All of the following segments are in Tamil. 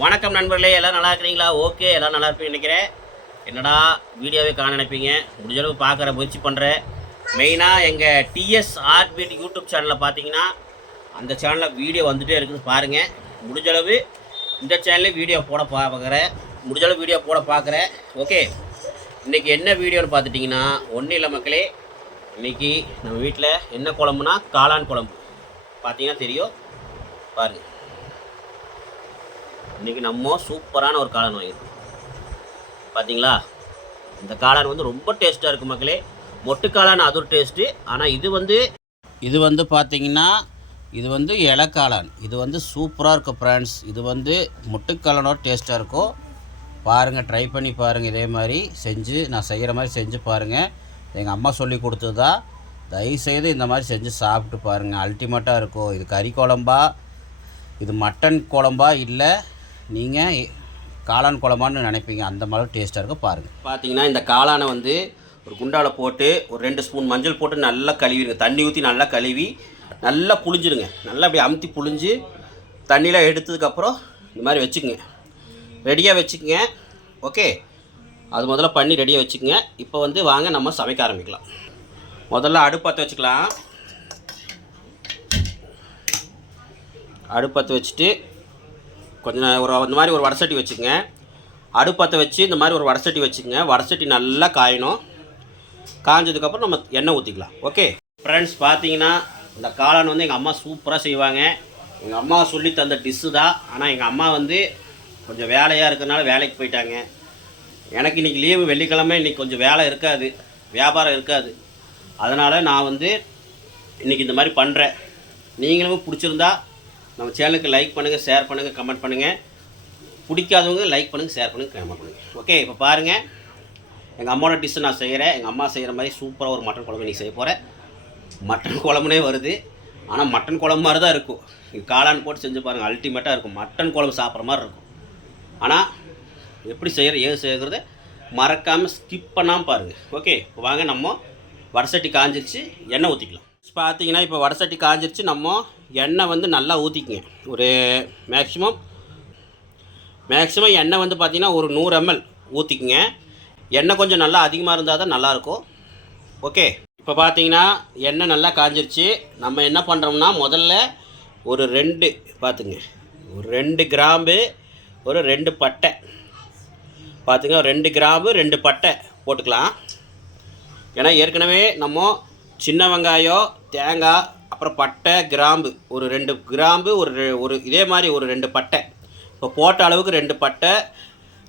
வணக்கம் நண்பர்களே, எல்லாம் நல்லா இருக்கிறீங்களா? ஓகே, எல்லாம் நல்லா இருப்பீங்கன்னு நினைக்கிறேன். என்னடா வீடியோவே காண நினைப்பீங்க, முடிஞ்சளவு பார்க்குற முயற்சி பண்ணுறேன். மெயினாக எங்கள் டிஎஸ் ஆர்பிட் யூடியூப் சேனலில் பார்த்தீங்கன்னா அந்த சேனலில் வீடியோ வந்துகிட்டே இருக்குது பாருங்கள். முடிஞ்சளவு இந்த சேனல்லே வீடியோ போட பார்க்குறேன், முடிஞ்சளவு வீடியோ போட பார்க்குறேன். ஓகே, இன்றைக்கி என்ன வீடியோன்னு பார்த்துட்டிங்கன்னா ஒன்றும் இல்லை மக்களே. இன்றைக்கி நம்ம வீட்டில் என்ன குழம்புனா காளான் குழம்பு. பார்த்தீங்கன்னா தெரியும் பாருங்கள். இன்றைக்கி நம்ம சூப்பரான ஒரு காளான் வாங்கியிருக்கோம் பார்த்தீங்களா. இந்த காளான் வந்து ரொம்ப டேஸ்ட்டாக இருக்கும் மக்களே. மொட்டு காளான் அது ஒரு டேஸ்ட்டு. ஆனால் இது வந்து பார்த்திங்கன்னா இது வந்து இலை காளான். இது வந்து சூப்பராக இருக்கும் ஃப்ரெண்ட்ஸ். இது வந்து மொட்டுக்காளானோட டேஸ்ட்டாக இருக்கும். பாருங்கள், ட்ரை பண்ணி பாருங்கள். இதே மாதிரி செஞ்சு நான் செய்கிற மாதிரி செஞ்சு பாருங்கள். எங்கள் அம்மா சொல்லி கொடுத்தது தான். தயவுசெய்து இந்த மாதிரி செஞ்சு சாப்பிட்டு பாருங்கள், அல்டிமேட்டாக இருக்கும். இது கறி குழம்பா, இது மட்டன் குழம்பா, இல்லை நீங்கள் காளான் குழம்பான்னு நினைப்பீங்க. அந்த மாதிரி டேஸ்ட்டாக இருக்கும் பாருங்கள். பார்த்தீங்கன்னா இந்த காளானை வந்து ஒரு குண்டாவில் போட்டு ஒரு 2 ஸ்பூன் மஞ்சள் போட்டு நல்லா கழுவிடுங்க. தண்ணி ஊற்றி நல்லா கழுவி நல்லா புழிஞ்சிடுங்க. நல்லா அப்படியே அமுத்தி புழிஞ்சு தண்ணியில் எடுத்ததுக்கப்புறம் இந்த மாதிரி வச்சுக்கோங்க, ரெடியாக வச்சுக்கோங்க. ஓகே, அது முதல்ல பண்ணி ரெடியாக வச்சுக்கோங்க. இப்போ வந்து வாங்க நம்ம சமைக்க ஆரம்பிக்கலாம். முதல்ல அடுப்பத்தை வச்சுக்கலாம். அடுப்பத்தை வச்சுட்டு கொஞ்சம் இந்த மாதிரி ஒரு வடசட்டி வச்சுக்கோங்க. அடுப்பத்தை வச்சு இந்த மாதிரி ஒரு வடசட்டி வச்சுக்கோங்க. வடசட்டி நல்லா காயணும். காய்ஞ்சதுக்கப்புறம் நம்ம எண்ணெய் ஊற்றிக்கலாம். ஓகே ஃப்ரெண்ட்ஸ், பார்த்தீங்கன்னா இந்த காளான் வந்து எங்கள் அம்மா சூப்பராக செய்வாங்க. எங்கள் அம்மா சொல்லி தந்த டிஷ்ஷு தான். ஆனால் எங்கள் அம்மா வந்து கொஞ்சம் வேலையாக இருக்கிறதுனால வேலைக்கு போயிட்டாங்க. எனக்கு இன்றைக்கி லீவு, வெள்ளிக்கிழமை. இன்றைக்கி கொஞ்சம் வேலை இருக்காது, வியாபாரம் இருக்காது. அதனால் நான் வந்து இன்றைக்கி இந்த மாதிரி பண்ணுறேன். நீங்களும் பிடிச்சிருந்தா நம்ம சேனலுக்கு லைக் பண்ணுங்கள், ஷேர் பண்ணுங்கள், கமெண்ட் பண்ணுங்கள். பிடிக்காதவங்க லைக் பண்ணுங்கள், ஷேர் பண்ணுங்கள், கமெண்ட் பண்ணுங்கள். ஓகே, இப்போ பாருங்கள், எங்கள் அம்மாவோட டிஷ்ஷை நான் செய்கிறேன். எங்கள் அம்மா செய்கிற மாதிரி சூப்பராக ஒரு மட்டன் குழம்பு இன்றைக்கி செய்ய போகிறேன். மட்டன் குழம்புனே வருது, ஆனால் மட்டன் குழம்பு மாதிரி தான் இருக்கும். இது காளான் போட்டு செஞ்சு பாருங்கள், அல்டிமேட்டாக இருக்கும். மட்டன் குழம்பு சாப்பிட்ற மாதிரி இருக்கும். ஆனால் எப்படி ஏது செய்கிறது மறக்காமல் ஸ்கிப் பண்ணாமல் பாருங்கள். ஓகே, இப்போ வாங்க நம்ம வடசட்டி காஞ்சிருச்சு, எண்ணெய் ஊற்றிக்கலாம். பார்த்தீங்கன்னா இப்போ வடசட்டி காஞ்சிருச்சு. நம்ம எண்ணெய் வந்து நல்லா ஊற்றிக்குங்க. ஒரு மேக்ஸிமம் எண்ணெய் வந்து பார்த்திங்கன்னா ஒரு 100 ml ஊற்றிக்குங்க. எண்ணெய் கொஞ்சம் நல்லா அதிகமாக இருந்தால் தான் நல்லாயிருக்கும். ஓகே, இப்போ பார்த்தீங்கன்னா எண்ணெய் நல்லா காஞ்சிருச்சு. நம்ம என்ன பண்ணுறோம்னா முதல்ல ஒரு 2 பார்த்துங்க, ஒரு 2 கிராம்பு, ஒரு 2 பட்டை. பார்த்துங்க, 2 கிராம்பு 2 பட்டை போட்டுக்கலாம். ஏன்னா ஏற்கனவே நம்ம சின்ன வெங்காயம், தேங்காய், அப்புறம் பட்டை, கிராம்பு, ஒரு 2 கிராம்பு, ஒரு இதே மாதிரி ஒரு 2 பட்டை, இப்போ போட்ட அளவுக்கு 2 பட்டை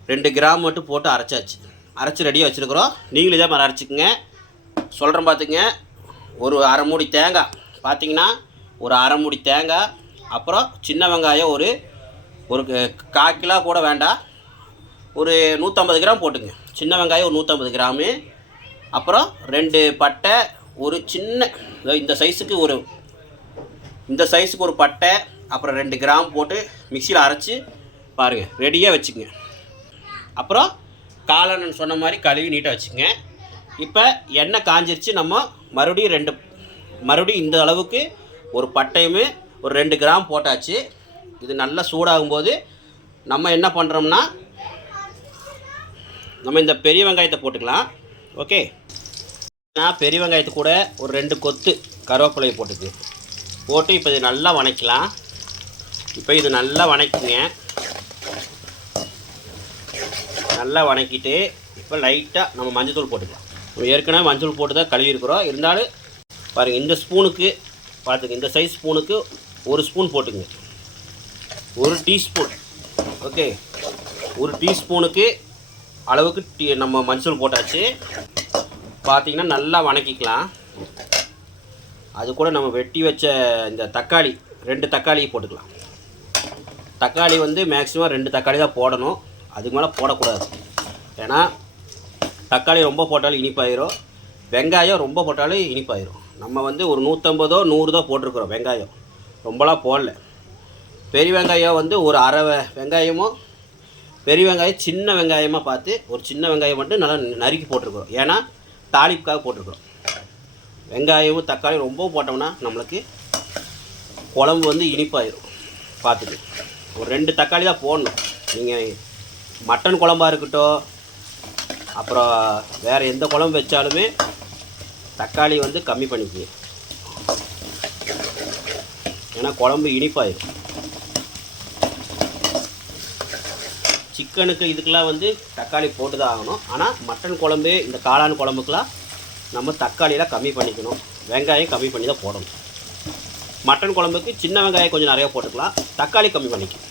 2 கிராம் மட்டும் போட்டு அரைச்சாச்சு. அரைச்சி ரெடியாக வச்சுருக்குறோம். நீங்களும் இதே மாதிரி அரைச்சிக்கங்க. சொல்கிறேன் பார்த்துங்க. ஒரு அரை மூடி தேங்காய், பார்த்தீங்கன்னா ஒரு அரை மூடி தேங்காய், அப்புறம் சின்ன வெங்காயம் ஒரு 1/4 கிலோ கூட வேண்டாம், ஒரு 150 கிராம் போட்டுங்க. சின்ன வெங்காயம் ஒரு 150 கிராமு, அப்புறம் 2 பட்டை, ஒரு சின்ன இந்த சைஸுக்கு ஒரு பட்டை, அப்புறம் 2 கிராம் போட்டு மிக்சியில் அரைச்சி பாருங்கள், ரெடியாக வச்சுக்கோங்க. அப்புறம் காளான் சொன்ன மாதிரி கழுவி நீட்டாக வச்சுக்கோங்க. இப்போ எண்ணெய் காஞ்சிருச்சு. நம்ம மறுபடியும் இந்த அளவுக்கு ஒரு பட்டையுமே ஒரு 2 கிராம் போட்டாச்சு. இது நல்லா சூடாகும்போது நம்ம என்ன பண்ணுறோம்னா நம்ம இந்த பெரிய வெங்காயத்தை போட்டுக்கலாம். ஓகே, நான் பெரிய வெங்காயத்து கூட ஒரு 2 கொத்து கருவேப்பிலையை போட்டு இப்போ இது நல்லா வணக்கலாம். இப்போ இது நல்லா வணக்குங்க. நல்லா வணக்கிட்டு இப்போ லைட்டாக நம்ம மஞ்சள் போட்டுக்கலாம். நம்ம ஏற்கனவே மஞ்சள் போட்டு தான் கழுவிருக்கிறோம். இருந்தாலும் பாருங்கள், இந்த ஸ்பூனுக்கு பார்த்துங்க, இந்த சைஸ் ஸ்பூனுக்கு 1 ஸ்பூன் போட்டுங்க. 1 டீஸ்பூன். ஓகே, 1 டீஸ்பூனுக்கு அளவுக்கு நம்ம மஞ்சள் போட்டாச்சு. பார்த்திங்கன்னா நல்லா வணக்கிக்கலாம். அது கூட நம்ம வெட்டி வச்ச இந்த தக்காளி 2 தக்காளி போட்டுக்கலாம். தக்காளி வந்து மேக்ஸிமம் 2 தக்காளி தான் போடணும், அதுக்கு மேலே போடக்கூடாது. ஏன்னா தக்காளி ரொம்ப போட்டாலும் இனிப்பாயிரும், வெங்காயம் ரொம்ப போட்டாலும் இனிப்பாயிரும். நம்ம வந்து ஒரு 150 100 தான் போட்டிருக்கிறோம். வெங்காயம் ரொம்பலாம் போடல. பெரிய வெங்காயம் வந்து ஒரு அரை வெங்காயமும், பெரிய வெங்காயம் சின்ன வெங்காயமாக பார்த்து ஒரு சின்ன வெங்காயம் மட்டும் நல்லா நறுக்கி போட்டிருக்கிறோம். ஏன்னா தாளிப்புக்காக போட்டிருக்கிறோம். வெங்காயமும் தக்காளி ரொம்ப போட்டோம்னா நம்மளுக்கு குழம்பு வந்து இனிப்பாயிரும். பார்த்துட்டு ஒரு 2 தக்காளி தான் போடணும். நீங்கள் மட்டன் குழம்பா இருக்கட்டும், அப்புறம் வேறு எந்த குழம்பு வச்சாலுமே தக்காளி வந்து கம்மி பண்ணிக்குங்க. ஏன்னா குழம்பு இனிப்பாயிடும். சிக்கனுக்கு இதுக்கெல்லாம் வந்து தக்காளி போட்டு தான் ஆகணும். ஆனால் மட்டன் குழம்பு, இந்த காளான் குழம்புக்கெலாம் நம்ம தக்காளியெலாம் கம்மி பண்ணிக்கணும், வெங்காயம் கம்மி பண்ணி தான் போடணும். மட்டன் குழம்புக்கு சின்ன வெங்காயம் கொஞ்சம் நிறையா போட்டுக்கலாம், தக்காளி கம்மி பண்ணிக்கணும்.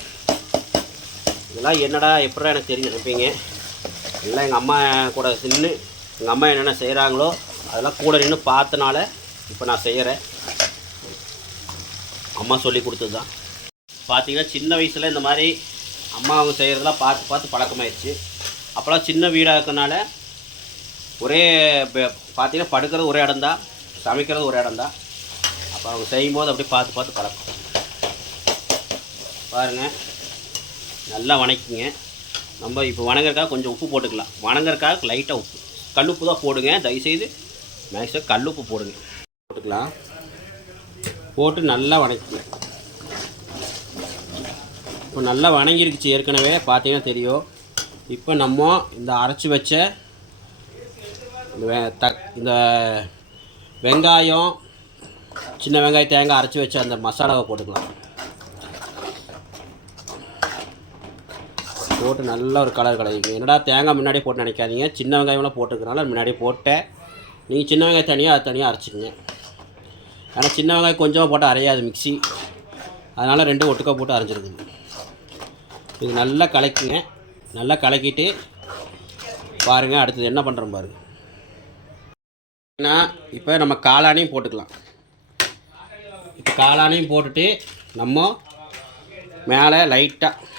இதெல்லாம் என்னடா எப்படா எனக்கு தெரிஞ்சு நினைப்பீங்க. எல்லாம் எங்கள் அம்மா கூட நின்று எங்கள் அம்மா என்னென்ன செய்கிறாங்களோ அதெல்லாம் கூட நின்று பார்த்தனால இப்போ நான் செய்கிறேன். அம்மா சொல்லி கொடுத்தது தான். பார்த்தீங்கன்னா சின்ன வயசில் இந்த மாதிரி அம்மா அவங்க செய்கிறதெல்லாம் பார்த்து பார்த்து பழக்கமாயிடுச்சு. அப்போலாம் சின்ன வீடாக இருக்கிறனால ஒரே பார்த்தீங்கன்னா படுக்கிறது ஒரே இடம் தான், சமைக்கிறது ஒரு இடம் தான். அப்போ அவங்க செய்யும்போது அப்படி பார்த்து பார்த்து பழக்கம். பாருங்கள், நல்லா வணக்கிங்க. நம்ம இப்போ வணங்கறக்காக கொஞ்சம் உப்பு போட்டுக்கலாம். வணங்கறக்காக லைட்டாக உப்பு, கல்லுப்பு தான் போடுங்க. தயவுசெய்து மேக்ஸிமம் கல்லுப்பு போடுங்க. போட்டுக்கலாம். போட்டு நல்லா வணக்கிங்க. இப்போ நல்லா வணங்கிருக்குச்சு. ஏற்கனவே பார்த்தீங்கன்னா தெரியும். இப்போ நம்ம இந்த அரைச்சி வச்ச இந்த வெங்காயம், சின்ன வெங்காயம், தேங்காய் அரைச்சி வச்ச அந்த மசாலாவை போட்டுக்கலாம். போட்டு நல்ல ஒரு கலர் கலரிங்க. என்னடா தேங்காய் முன்னாடியே போட்டு நினைக்காதீங்க, சின்ன வெங்காயம்லாம் போட்டுக்கிறனால முன்னாடியே போட்டேன். நீங்கள் சின்ன வெங்காயம் தனியாக அது தனியாக அரைச்சிக்கங்க. ஏன்னா சின்ன வெங்காயம் கொஞ்சமாக போட்டு அரையாது மிக்ஸி, அதனால் ரெண்டும் ஒட்டுக்கா போட்டு அரைஞ்சிருக்குங்க. இது நல்லா கலக்குங்க. நல்லா கலக்கிட்டு பாருங்கள் அடுத்தது என்ன பண்ணுறோம் பாருங்கள். ஏன்னா இப்போ நம்ம காளானையும் போட்டுக்கலாம். இப்போ காளானையும் போட்டுட்டு நம்ம மேலே லைட்டாக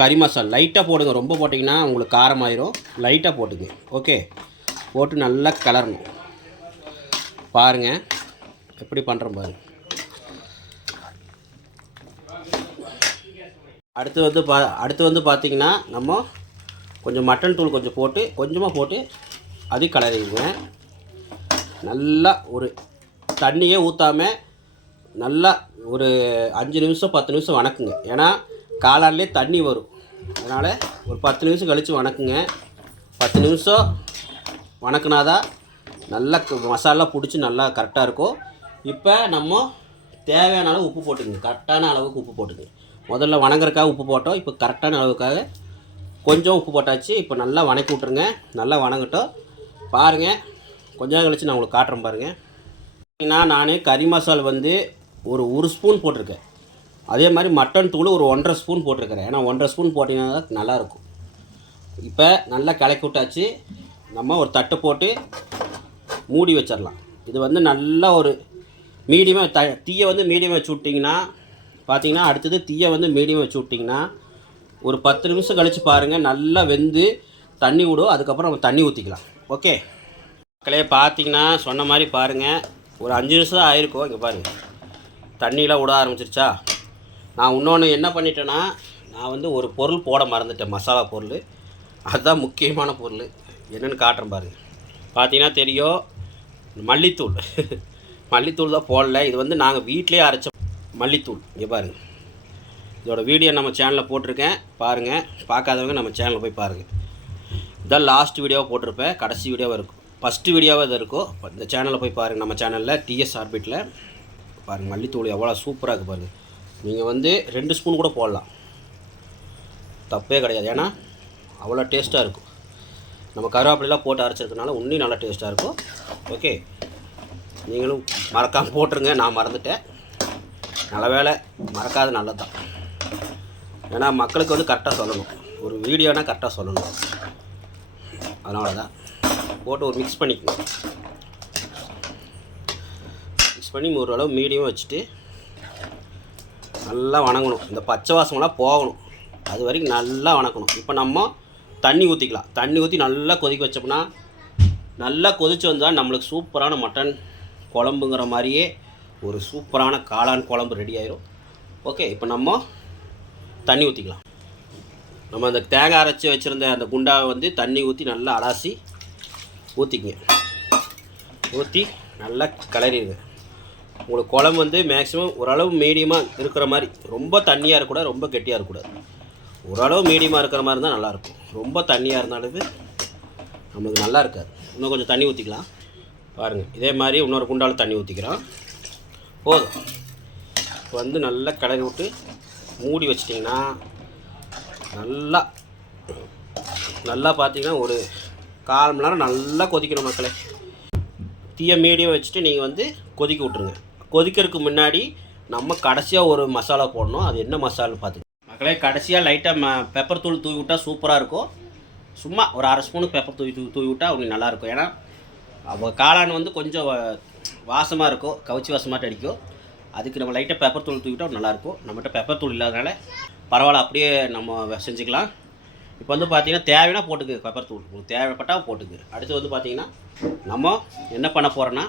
கறி மசாலா லைட்டாக போடுங்க. ரொம்ப போட்டிங்கன்னா உங்களுக்கு காரமாயிரும். லைட்டாக போட்டுங்க. ஓகே, போட்டு நல்லா கிளறணும். பாருங்கள் எப்படி பண்ணுறோம் பாருங்கள். அடுத்து வந்து பார்த்திங்கன்னா நம்ம கொஞ்சம் மட்டன் தூள் கொஞ்சம் போட்டு கொஞ்சமாக போட்டு அதையும் கிளறிடுங்க. நல்லா ஒரு தண்ணியே ஊற்றாமல் நல்லா ஒரு 5 நிமிஷம் 10 நிமிஷம் வணக்குங்க. ஏன்னா காளான்லேயே தண்ணி வரும். அதனால் ஒரு 10 நிமிஷம் கழித்து வணக்குங்க. 10 நிமிஷம் வணக்குனாதான் நல்லா மசாலா பிடிச்சி நல்லா கரெக்டாக இருக்கும். இப்போ நம்ம தேவையான அளவு உப்பு போட்டுக்குங்க. கரெக்டான அளவுக்கு உப்பு போட்டுக்குங்க. முதல்ல வணங்குறதுக்காக உப்பு போட்டோம். இப்போ கரெக்டான அளவுக்காக கொஞ்சம் உப்பு போட்டாச்சு. இப்போ நல்லா வணக்கி விட்ருங்க. நல்லா வணங்கட்டும். பாருங்கள், கொஞ்ச நேரம் கழித்து நான் உங்களுக்கு காட்டுறேன் பாருங்கள். நான் கறி மசாலா வந்து ஒரு ஸ்பூன் போட்டிருக்கேன். அதே மாதிரி மட்டன் தூள் ஒரு 1.5 ஸ்பூன் போட்டிருக்கிறேன். ஏன்னா 1.5 ஸ்பூன் போட்டிங்கன்னா தான் நல்லாயிருக்கும். இப்போ நல்லா கிளக்கி விட்டாச்சு. நம்ம ஒரு தட்டு போட்டு மூடி வச்சிடலாம். இது வந்து நல்லா ஒரு மீடியமாக தீயை வந்து மீடியமாக வச்சு விட்டிங்கன்னா பார்த்தீங்கன்னா அடுத்தது தீயை வந்து மீடியமாக வச்சு விட்டிங்கன்னா ஒரு 10 நிமிஷம் கழித்து பாருங்கள் நல்லா வெந்து தண்ணி விடும். அதுக்கப்புறம் நம்ம தண்ணி ஊற்றிக்கலாம். ஓகே மக்களே, பார்த்தீங்கன்னா சொன்ன மாதிரி பாருங்கள் ஒரு 5 நிமிஷம் தான் ஆயிருக்கும். இங்கே பாருங்கள் தண்ணியெலாம் விட ஆரம்பிச்சிருச்சா. நான் இன்னொன்று என்ன பண்ணிட்டேன்னா, நான் வந்து ஒரு பொருள் போட மறந்துட்டேன், மசாலா பொருள். அதுதான் முக்கியமான பொருள். என்னென்னு காட்டுறேன் பாருங்கள். பார்த்தீங்கன்னா தெரியும், மல்லித்தூள். மல்லித்தூள் தான் போடல. இது வந்து நாங்கள் வீட்டிலே அரைச்ச மல்லித்தூள். இங்கே பாருங்கள், இதோட வீடியோ நம்ம சேனலில் போட்டிருக்கேன். பாருங்கள், பார்க்காதவங்க நம்ம சேனலில் போய் பாருங்கள். இதான் லாஸ்ட் வீடியோவாக போட்டிருப்பேன். கடைசி வீடியோவாக இருக்கும், ஃபஸ்ட்டு வீடியோவாக இது இருக்கும். இந்த சேனலில் போய் பாருங்கள். நம்ம சேனலில் டிஎஸ் ஆர்பிட்டில் பாருங்கள். மல்லித்தூள் எவ்வளோ சூப்பராக இருக்குது பாருங்கள். நீங்கள் வந்து 2 ஸ்பூன் கூட போடலாம், தப்பே கிடையாது. ஏன்னா அவ்வளோ டேஸ்ட்டாக இருக்கும். நம்ம கருவேப்பிலையெல்லாம் போட்டு அரைச்சிருக்கனால இன்னும் நல்லா டேஸ்ட்டாக இருக்கும். ஓகே, நீங்களும் மறக்காமல் போட்டுருங்க. நான் மறந்துட்டேன், நல்ல வேலை மறக்காது, நல்லது தான். ஏன்னா மக்களுக்கு வந்து கரெக்டாக சொல்லணும், ஒரு வீடியோனால் கரெக்டாக சொல்லணும். அதனால தான் போட்டு ஒரு மிக்ஸ் பண்ணிக்கணும். மிக்ஸ் பண்ணி ஓரளவு மீடியம் வச்சுட்டு நல்லா வணங்கணும். இந்த பச்சை வாசமெல்லாம் போகணும், அது வரைக்கும் நல்லா வணக்கணும். இப்போ நம்ம தண்ணி ஊற்றிக்கலாம். தண்ணி ஊற்றி நல்லா கொதிக்க வச்சோம்னா நல்லா கொதித்து வந்தால் நம்மளுக்கு சூப்பரான மட்டன் குழம்புங்கிற மாதிரியே ஒரு சூப்பரான காளான் குழம்பு ரெடி ஆயிரும். ஓகே, இப்போ நம்ம தண்ணி ஊற்றிக்கலாம். நம்ம அந்த தேங்காய் அரைச்சி வச்சுருந்த அந்த குண்டாவை வந்து தண்ணி ஊற்றி நல்லா அலாசி ஊற்றிக்குங்க. ஊற்றி நல்லா கிளறிடுங்க. உங்களுக்கு குழம்பு வந்து மேக்ஸிமம் ஓரளவு மீடியமாக இருக்கிற மாதிரி, ரொம்ப தண்ணியாக இருக்கக்கூடாது, ரொம்ப கெட்டியாக இருக்கக்கூடாது. ஓரளவு மீடியமாக இருக்கிற மாதிரி இருந்தால் நல்லாயிருக்கும். ரொம்ப தண்ணியாக இருந்தாலும் நமக்கு நல்லா இருக்காது. இன்னும் கொஞ்சம் தண்ணி ஊற்றிக்கலாம். பாருங்கள், இதே மாதிரி இன்னொரு குண்டால் தண்ணி ஊற்றிக்கிறோம். போதும். இப்போ வந்து நல்லா கிளறி விட்டு மூடி வச்சிட்டிங்கன்னா நல்லா பார்த்தீங்கன்னா ஒரு 1/4 மணி நேரம் நல்லா கொதிக்கணும் மக்களே. தீய மீடியம் வச்சுட்டு நீங்கள் வந்து கொதிக்க விட்ருங்க. கொதிக்கிறதுக்கு முன்னாடி நம்ம கடைசியாக ஒரு மசாலா போடணும். அது என்ன மசாலா பார்த்துங்க மக்களே. கடைசியாக லைட்டாக பெப்பர் தூள் தூவி விட்டால் சூப்பராக இருக்கும். சும்மா ஒரு 1/2 ஸ்பூனுக்கு பெப்பர் தூவி விட்டால் உங்களுக்கு நல்லாயிருக்கும். ஏன்னா காளான் வந்து கொஞ்சம் வாசமாக இருக்கும், கவுச்சி வாசமாட்டு அடிக்கும். அதுக்கு நம்ம லைட்டாக பெப்பர் தூள் தூவிட்டால் நல்லாயிருக்கும். நம்மகிட்ட பெப்பர் தூள் இல்லாதனால பரவாயில்ல, அப்படியே நம்ம செஞ்சுக்கலாம். இப்போ வந்து பார்த்திங்கன்னா தேவைன்னா போட்டுக்கு பெப்பர் தூள், உங்களுக்கு தேவைப்பட்டால் போட்டுக்கு. அடுத்து வந்து பார்த்திங்கன்னா நம்ம என்ன பண்ண போகிறோன்னா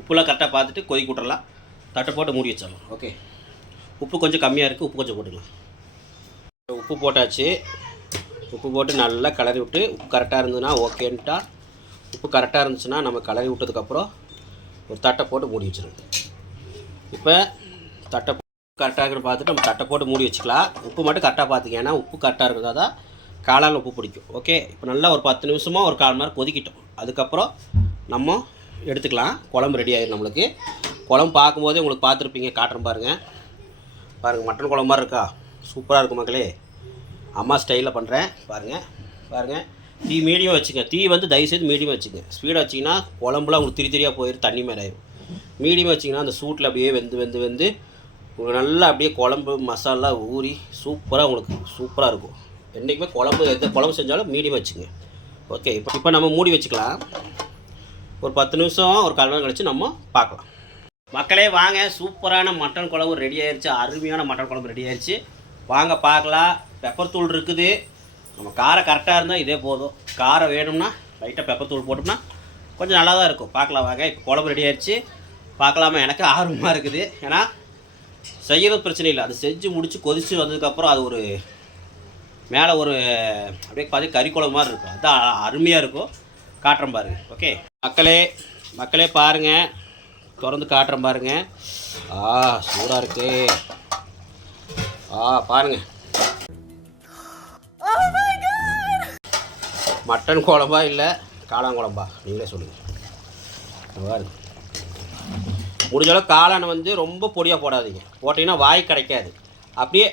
உப்புலாம் கரெக்டாக பார்த்துட்டு கொதிக்க விட்டுறலாம். தட்டை போட்டு மூடி வச்சிடலாம். ஓகே, உப்பு கொஞ்சம் கம்மியாக இருக்குது, உப்பு கொஞ்சம் போட்டுக்கலாம். உப்பு போட்டாச்சு. உப்பு போட்டு நல்லா கிளறி விட்டு உப்பு கரெக்டாக இருந்ததுன்னா ஓகேன்ட்டா. உப்பு கரெக்டாக இருந்துச்சுன்னா நம்ம கிளறி விட்டதுக்கப்புறம் ஒரு தட்டை போட்டு மூடி வச்சுருங்க. இப்போ தட்டை கரெக்டாக இருக்குன்னு பார்த்துட்டு நம்ம தட்டை போட்டு மூடி வச்சுக்கலாம். உப்பு மட்டும் கரெக்டாக பார்த்துக்க, ஏன்னா உப்பு கரெக்டாக இருக்கிறதா தான் காளான் உப்பு பிடிக்கும். ஓகே, இப்போ நல்லா ஒரு 10 நிமிஷமாக ஒரு 1/4 மணி நேரம் கொதிக்கிட்டோம். அதுக்கப்புறம் நம்ம எடுத்துக்கலாம். குழம்பு ரெடி ஆகிடும் நம்மளுக்கு. குழம்பு பார்க்கும்போதே உங்களுக்கு பார்த்துருப்பீங்க, காட்டுறேன் பாருங்கள். மட்டன் குழம்பு மாதிரி இருக்கா? சூப்பராக இருக்கும் மக்களே. அம்மா ஸ்டைலில் பண்ணுறேன் பாருங்கள். தீ மீடியம் வச்சுங்க. தீ வந்து தயவுசெய்து மீடியம் வச்சுங்க. ஸ்பீடாக வச்சிங்கன்னா குழம்புலாம் உங்களுக்கு திரியாக போயிடும், தண்ணி மேலே ஆயிடும். மீடியம் வச்சிங்கன்னா அந்த சூட்டில் அப்படியே வெந்து உங்களுக்கு நல்லா அப்படியே குழம்பு மசாலா ஊறி உங்களுக்கு சூப்பராக இருக்கும். என்றைக்குமே எந்த குழம்பு செஞ்சாலும் மீடியம் வச்சுங்க. ஓகே, இப்போ நம்ம மூடி வச்சுக்கலாம். ஒரு 10 நிமிஷம் ஒரு 1/4 மணி நேரம் கழிச்சு நம்ம பார்க்கலாம். மக்களே வாங்க, சூப்பரான மட்டன் குழம்பு ரெடி ஆயிடுச்சு. அருமையான மட்டன் குழம்பு ரெடி ஆயிடுச்சு. வாங்க பார்க்கலாம். பெப்பர் தூள் இருக்குது. நம்ம காரம் கரெக்டாக இருந்தால் இதே போதும். காரம் வேணும்னா லைட்டாக பெப்பர் தூள் போட்டோம்னா கொஞ்சம் நல்லா தான் இருக்கும். பார்க்கலாம் வாங்க. இப்போ குழம்பு ரெடி ஆயிடுச்சு. பார்க்கலாமா? எனக்கு ஆர்வமாக இருக்குது. ஏன்னா செய்கிறது பிரச்சனை இல்லை, அது செஞ்சு முடித்து கொதித்து வந்ததுக்கப்புறம் அது ஒரு மேலே ஒரு அப்படியே பார்த்து கறி குழம்பு மாதிரி இருக்கும். அதுதான் அருமையாக இருக்கும். காட்டுறேன் பாருங்கள். ஓகே மக்களே பாருங்கள், திறந்து காட்டுறேன் பாருங்கள். சூடாக இருக்கு. பாருங்கள், மட்டன் குழம்பா இல்லை காளான் குழம்பா நீங்களே சொல்லுங்கள். பாருங்க, முடிஞ்சளவு காளானை வந்து ரொம்ப பொடியாக போடாதீங்க. போட்டிங்கன்னா வாய் கிடைக்காது. அப்படியே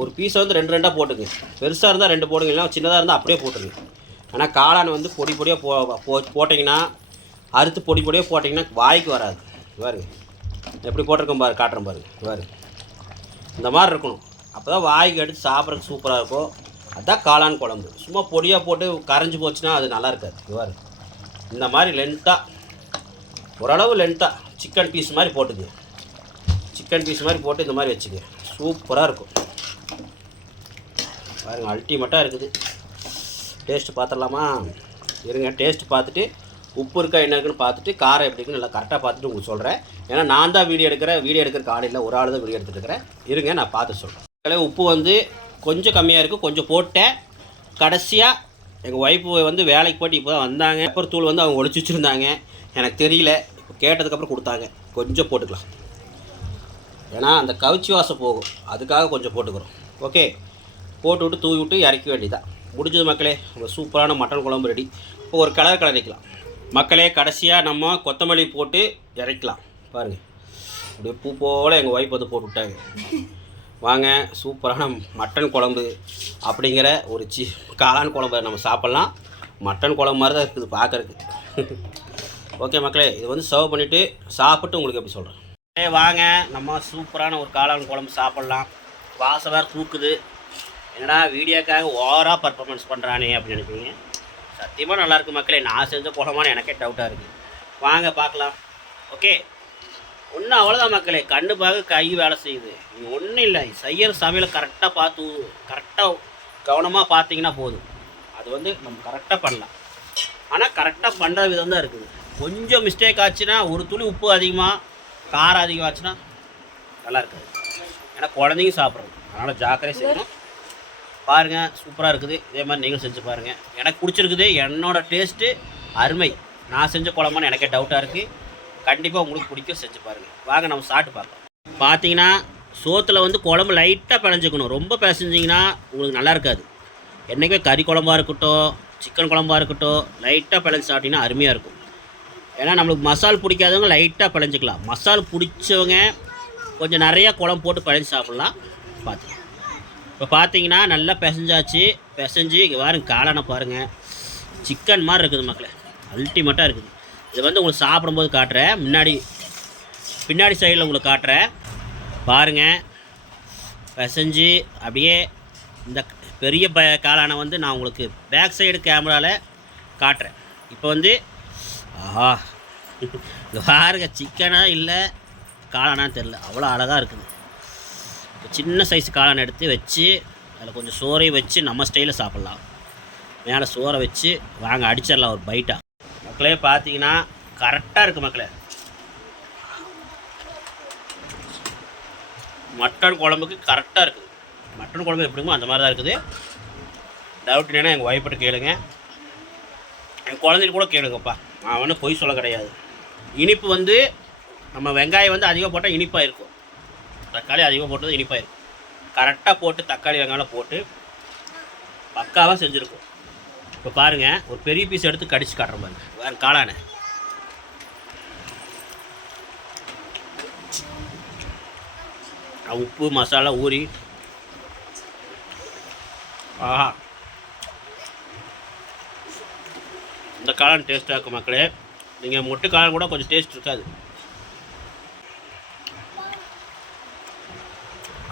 ஒரு பீஸை வந்து 2 போட்டுங்க. பெருசாக இருந்தால் 2 போடுங்க, இல்லை சின்னதாக இருந்தால் அப்படியே போட்டுருங்க. ஆனால் காளான் வந்து பொடியாக போட்டிங்கன்னா, அறுத்து பொடியாக போட்டிங்கன்னா வாய்க்கு வராது. பாருங்க எப்படி போட்டிருக்கோம் பாரு, காட்டுறேன் பாருங்க. பாருங்க, இந்த மாதிரி இருக்கணும். அப்போ தான் வாய்க்கு எடுத்து சாப்பிட்றதுக்கு சூப்பராக இருக்கும். அதுதான் காளான் குழம்பு. சும்மா பொடியாக போட்டு கரைஞ்சி போச்சுன்னா அது நல்லா இருக்காது. பாருங்க, இந்த மாதிரி லென்த்தாக, ஓரளவு லென்த்தாக சிக்கன் பீஸ் மாதிரி போட்டுங்க. சிக்கன் பீஸ் மாதிரி போட்டு இந்த மாதிரி வச்சுங்க. சூப்பராக இருக்கும். பாருங்க, அல்டிமேட்டாக இருக்குது. டேஸ்ட்டு பார்த்துடலாமா? இருங்க, டேஸ்ட்டு பார்த்துட்டு உப்பு இருக்கா என்ன இருக்குன்னு பார்த்துட்டு காரம் எப்படி இருக்குன்னு நல்லா கரெக்டாக பார்த்துட்டு உங்களுக்கு சொல்கிறேன். ஏன்னா நான் தான் வீடியோ எடுக்கிற காலையில் ஒரு ஆள் தான் வீடியோ எடுத்துகிட்டு இருக்கிறேன். இருங்க, நான் பார்த்து சொல்கிறேன். உப்பு வந்து கொஞ்சம் கம்மியாக இருக்குது, கொஞ்சம் போட்டேன். கடைசியாக எங்கள் ஒய்ஃபு வந்து வேலைக்கு போட்டு இப்போ தான் வந்தாங்க. பெப்பர் தூள் வந்து அவங்க ஒழிச்சு வச்சுருந்தாங்க, எனக்கு தெரியல. இப்போ கேட்டதுக்கப்புறம் கொடுத்தாங்க. கொஞ்சம் போட்டுக்கலாம், ஏன்னா அந்த கவுச்சி வாசம் போகும். அதுக்காக கொஞ்சம் போட்டுக்கிறோம். ஓகே, போட்டு விட்டு தூவி விட்டு இறக்க வேண்டியதான். முடிஞ்சது மக்களே, நம்ம சூப்பரான மட்டன் குழம்பு ரெடி. இப்போ ஒரு கிளறிக்கலாம் மக்களே. கடைசியாக நம்ம கொத்தமல்லி போட்டு இறக்கலாம். பாருங்கள், அப்படியே பூ போல் எங்கள் ஒய்ஃப் வந்து போட்டு விட்டாங்க. வாங்க, சூப்பரான மட்டன் குழம்பு அப்படிங்கிற ஒரு காளான் குழம்பு நம்ம சாப்பிட்லாம். மட்டன் குழம்பு மாதிரி தான் இருக்குது பார்க்குறதுக்கு. ஓகே மக்களே, இது வந்து சர்வ் பண்ணிவிட்டு சாப்பிட்டு உங்களுக்கு எப்படி சொல்கிறேன். வாங்க, நம்ம சூப்பரான ஒரு காளான் குழம்பு சாப்பிட்லாம். வாசம் வேறு தூக்குது. என்னடா வீடியோக்காக ஓவராக பர்ஃபார்மன்ஸ் பண்ணுறானே அப்படின்னு நினைப்பீங்க. சத்தியமாக நல்லாயிருக்கு மக்களே. நான் செஞ்ச குழம்பான்னு எனக்கே டவுட்டாக இருக்குது. வாங்க பார்க்கலாம். ஓகே, ஒன்றும் அவ்வளோதான் மக்களே. கண்ணு பார்க்க கை வேலை செய்யுது. நீங்கள் ஒன்றும் இல்லை, செய்கிற சமையலை கரெக்டாக கவனமாக பார்த்தீங்கன்னா போதும். அது வந்து நம்ம கரெக்டாக பண்ணலாம். ஆனால் கரெக்டாக பண்ணுற விதம் தான் இருக்குது. கொஞ்சம் மிஸ்டேக் ஆச்சுன்னா, ஒரு துளி உப்பு அதிகமாக காரம் அதிகம் ஆச்சுன்னா நல்லா இருக்காது. ஏன்னா குழந்தைங்க சாப்பிட்றது, அதனால் ஜாக்கிரதை செய்யணும். பாருங்கள், சூப்பராக இருக்குது. இதே மாதிரி நீங்களும் செஞ்சு பாருங்கள். எனக்கு பிடிச்சிருக்குது. என்னோடய டேஸ்ட்டு அருமை. நான் செஞ்ச குழம்பான்னு எனக்கே டவுட்டாக இருக்குது. கண்டிப்பாக உங்களுக்கு பிடிக்கும், செஞ்சு பாருங்கள். வாங்க நம்ம சாப்பிட்டு பார்க்கலாம். பார்த்தீங்கன்னா சோத்தில் வந்து குழம்பு லைட்டாக பிணைஞ்சிக்கணும். ரொம்ப பிசைஞ்சிங்கன்னா உங்களுக்கு நல்லா இருக்காது. என்றைக்குமே கறி குழம்பா இருக்கட்டும், சிக்கன் குழம்பா இருக்கட்டும், லைட்டாக பிணைஞ்சி சாப்பிட்டிங்கன்னா அருமையாக இருக்கும். ஏன்னா நம்மளுக்கு மசால் பிடிக்காதவங்க லைட்டாக பிணைஞ்சிக்கலாம். மசால் பிடிச்சவங்க கொஞ்சம் நிறையா குழம்பு போட்டு பிணைஞ்சி சாப்பிட்லாம். பார்த்துக்கலாம். இப்போ பார்த்தீங்கன்னா நல்லா பிசைஞ்சாச்சு. பிசைஞ்சு இங்கே பாருங்க, காளானை பாருங்கள், சிக்கன் மாதிரி இருக்குது மக்களே, அல்டிமேட்டாக இருக்குது. இது வந்து உங்களுக்கு சாப்பிடும்போது காட்டுறேன், பின்னாடி சைடில் உங்களுக்கு காட்டுறேன் பாருங்கள். பிசைஞ்சு அப்படியே இந்த பெரிய காளானை வந்து நான் உங்களுக்கு பேக் சைடு கேமராவில் காட்டுறேன். இப்போ வந்து ஆஹா பாருங்க, சிக்கனாக இல்லை காளானான்னு தெரில, அவ்வளோ அழகாக இருக்குது. சின்ன சைஸ் காளான் எடுத்து வச்சு அதில் கொஞ்சம் சோறை வச்சு நம்ம ஸ்டைலில் சாப்பிட்லாம். மேலே சோறை வச்சு வாங்க அடிச்சிடலாம் ஒரு பைட்டாக. மக்களே பார்த்தீங்கன்னா கரெக்டாக இருக்குது மக்களே. மட்டன் குழம்புக்கு கரெக்டாக இருக்குது. மட்டன் குழம்பு எப்படிமோ அந்த மாதிரி தான் இருக்குது. டவுட் என்னென்னா எங்கள் ஒய்ஃப்கிட்ட கேளுங்க, என் குழந்தைக்கு கூட கேளுங்கப்பா. நான் ஒன்றும் பொய் சொல்ல கிடையாது. இனிப்பு வந்து நம்ம வெங்காயம் வந்து அதிகம் போட்டால் இனிப்பாக இருக்கும், தக்காளி அதிகம் போட்டது இனிப்பாக இருக்கும். கரெக்டாக போட்டு தக்காளி வெங்காயம் போட்டு பக்காவாக செஞ்சுருக்கும். இப்போ பாருங்கள், ஒரு பெரிய பீஸ் எடுத்து கடிச்சு காட்டுற பாருங்க. வேறு காளானை உப்பு மசாலா ஊறி ஆஹா, இந்த காளான் டேஸ்ட்டாக இருக்கும் மக்களே. நீங்கள் மொட்டு காளான் கூட கொஞ்சம் டேஸ்ட் இருக்காது.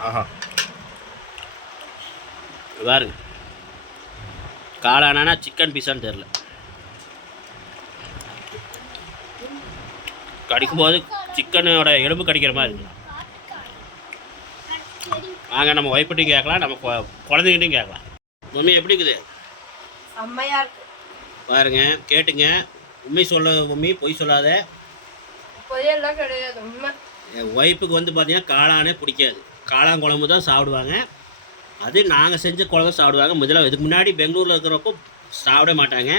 ஆஹா பாருங்க, காளானா சிக்கன் பீஸான்னு தெரில, கடிக்கும்போது சிக்கனோட எலும்பு கடிக்கிற மாதிரி இருக்குண்ணா. வாங்க நம்ம ஒய்ஃப்கிட்டையும் கேட்கலாம், நம்ம குழந்தைகிட்டையும் கேட்கலாம். மம்மி எப்படி இருக்குது? செம்மையாக இருக்கு பாருங்க, கேட்டுங்க. உண்மை சொல்ல மம்மி, பொய் சொல்லாத. பொய்யெல்லாம் கிடையாது, உண்மை. என் ஒய்ஃபுக்கு வந்து பார்த்தீங்கன்னா காளானே பிடிக்காது. காளான் குழம்பு தான் சாப்பிடுவாங்க. அது நாங்கள் செஞ்ச குழம்பு சாப்பிடுவாங்க. முதல்ல இதுக்கு முன்னாடி பெங்களூரில் இருக்கிறப்போ சாப்பிட மாட்டாங்க.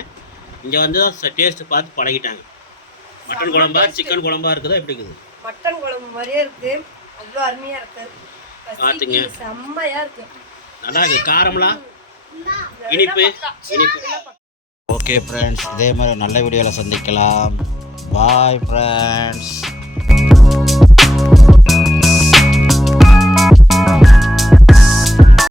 இங்கே வந்து தான் டேஸ்ட்டு பார்த்து பழகிட்டாங்க. மட்டன் குழம்பா சிக்கன் குழம்பா இருக்குதா எப்படி இருக்குது? மட்டன் குழம்பு மாதிரியே இருக்குது, அவ்வளோ அருமையாக இருக்குது. பார்த்துங்க, செம்மையாக இருக்குது, நல்லா இருக்குது. காரம்லாம் இனிப்பு. ஓகே ஃப்ரெண்ட்ஸ், இதே மாதிரி நல்ல வீடியோவில் சந்திக்கலாம். Bye friends.